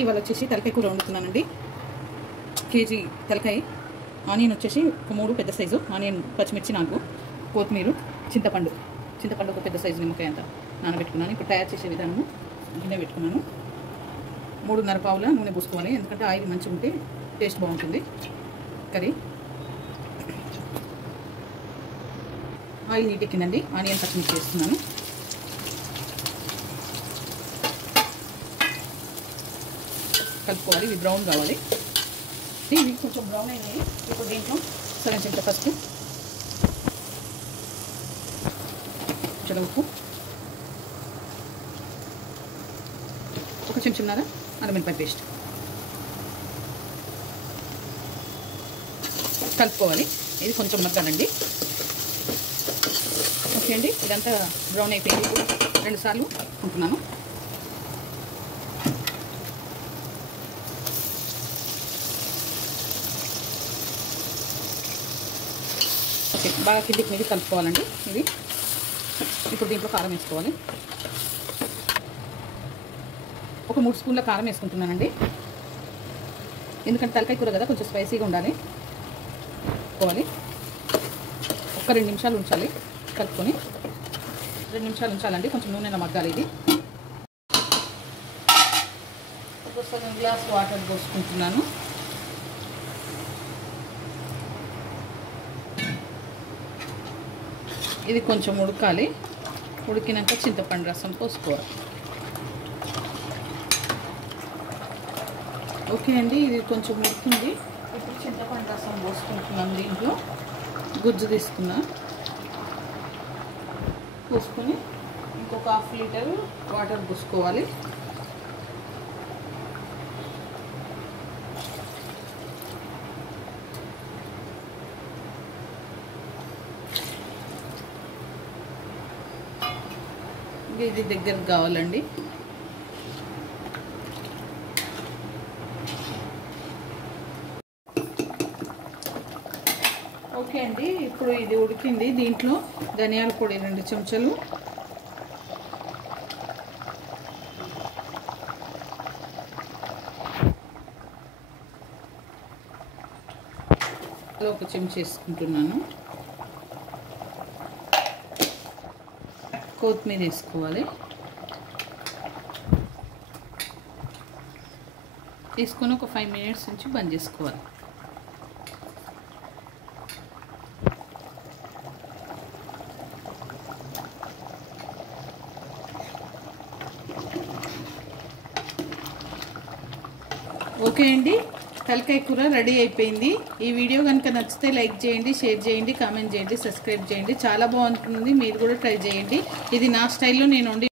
ఇవాళ వచ్చేసి తలకాయ కూర వండుతున్నానండి. కేజీ తలకాయ, ఆనియన్ వచ్చేసి ఒక 3 పెద్ద సైజు ఆనియన్, పచ్చిమిర్చి 4, కొత్తిమీర, చింతపండు ఒక పెద్ద సైజు నిమ్మకాయ అంతా నానబెట్టుకున్నాను. ఇప్పుడు తయారు చేసే విధానము గిన్నె పెట్టుకున్నాను. 3.5 పావుల నూనె పోసుకోవాలి, ఎందుకంటే ఆయిల్ మంచిగా ఉంటే టేస్ట్ బాగుంటుంది కర్రీ. ఆయిల్ నీట్ ఎక్కిందండి. ఆనియన్, పచ్చిమిర్చి వేస్తున్నాను. కలుపుకోవాలి. ఇవి బ్రౌన్ కావాలి. ఇవి కొంచెం బ్రౌన్ అయినాయి. ఇప్పుడు దీంట్లో సగం చెంచా పసుపు, కొంచెం ఉప్పు, ఒక చెంచున్నర అల్లం వెల్లిపాయ పేస్ట్ కలుపుకోవాలి. ఇది కొంచెం మగ్గాలండి. ఓకే అండి, ఇదంతా బ్రౌన్ అయిపోయింది. 2 సార్లు ఉంటున్నాను. ఓకే, బాగా కిందికి మీద కలుపుకోవాలండి. ఇది ఇప్పుడు దీంట్లో కారం వేసుకోవాలి. ఒక 3 స్పూన్ల కారం వేసుకుంటున్నానండి, ఎందుకంటే తలకాయ కూర కదా, కొంచెం స్పైసీగా ఉండాలి. కలుపుకోవాలి. ఒక 2 నిమిషాలు ఉంచాలి. కలుపుకొని 2 నిమిషాలు ఉంచాలండి. కొంచెం నూనెలో మగ్గాలి. ఇది ఒక సగం గ్లాస్ వాటర్ పోసుకుంటున్నాను. ఇది కొంచెం ఉడకాలి. ఉడికినాక చింతపండు రసం పోసుకోవాలి. ఓకే అండి, ఇది కొంచెం ఉడికింది. ఇప్పుడు చింతపండు రసం పోసుకుంటున్నాను. దీంట్లో గుజ్జు తీసుకున్నా, పోసుకొని ఇంకొక 1/2 లీటర్ వాటర్ పోసుకోవాలి. ఇది దగ్గరకు కావాలండి. ఓకే అండి, ఇప్పుడు ఇది ఉడికింది. దీంట్లో ధనియాల పొడి 2 చెంచాలు, ఒక చెంచా వేసుకుంటున్నాను. కొత్తిమీర వేసుకోవాలి. వేసుకొని ఒక 5 మినిట్స్ నుంచి బంద్ చేసుకోవాలి. ఓకే అండి, తలకాయ కూర రెడీ అయిపోయింది. ఈ వీడియో కనుక నచ్చితే లైక్ చేయండి, షేర్ చేయండి, కామెంట్ చేయండి, సబ్స్క్రైబ్ చేయండి. చాలా బాగుంటుంది, మీరు కూడా ట్రై చేయండి. ఇది నా స్టైల్లో నేను వండి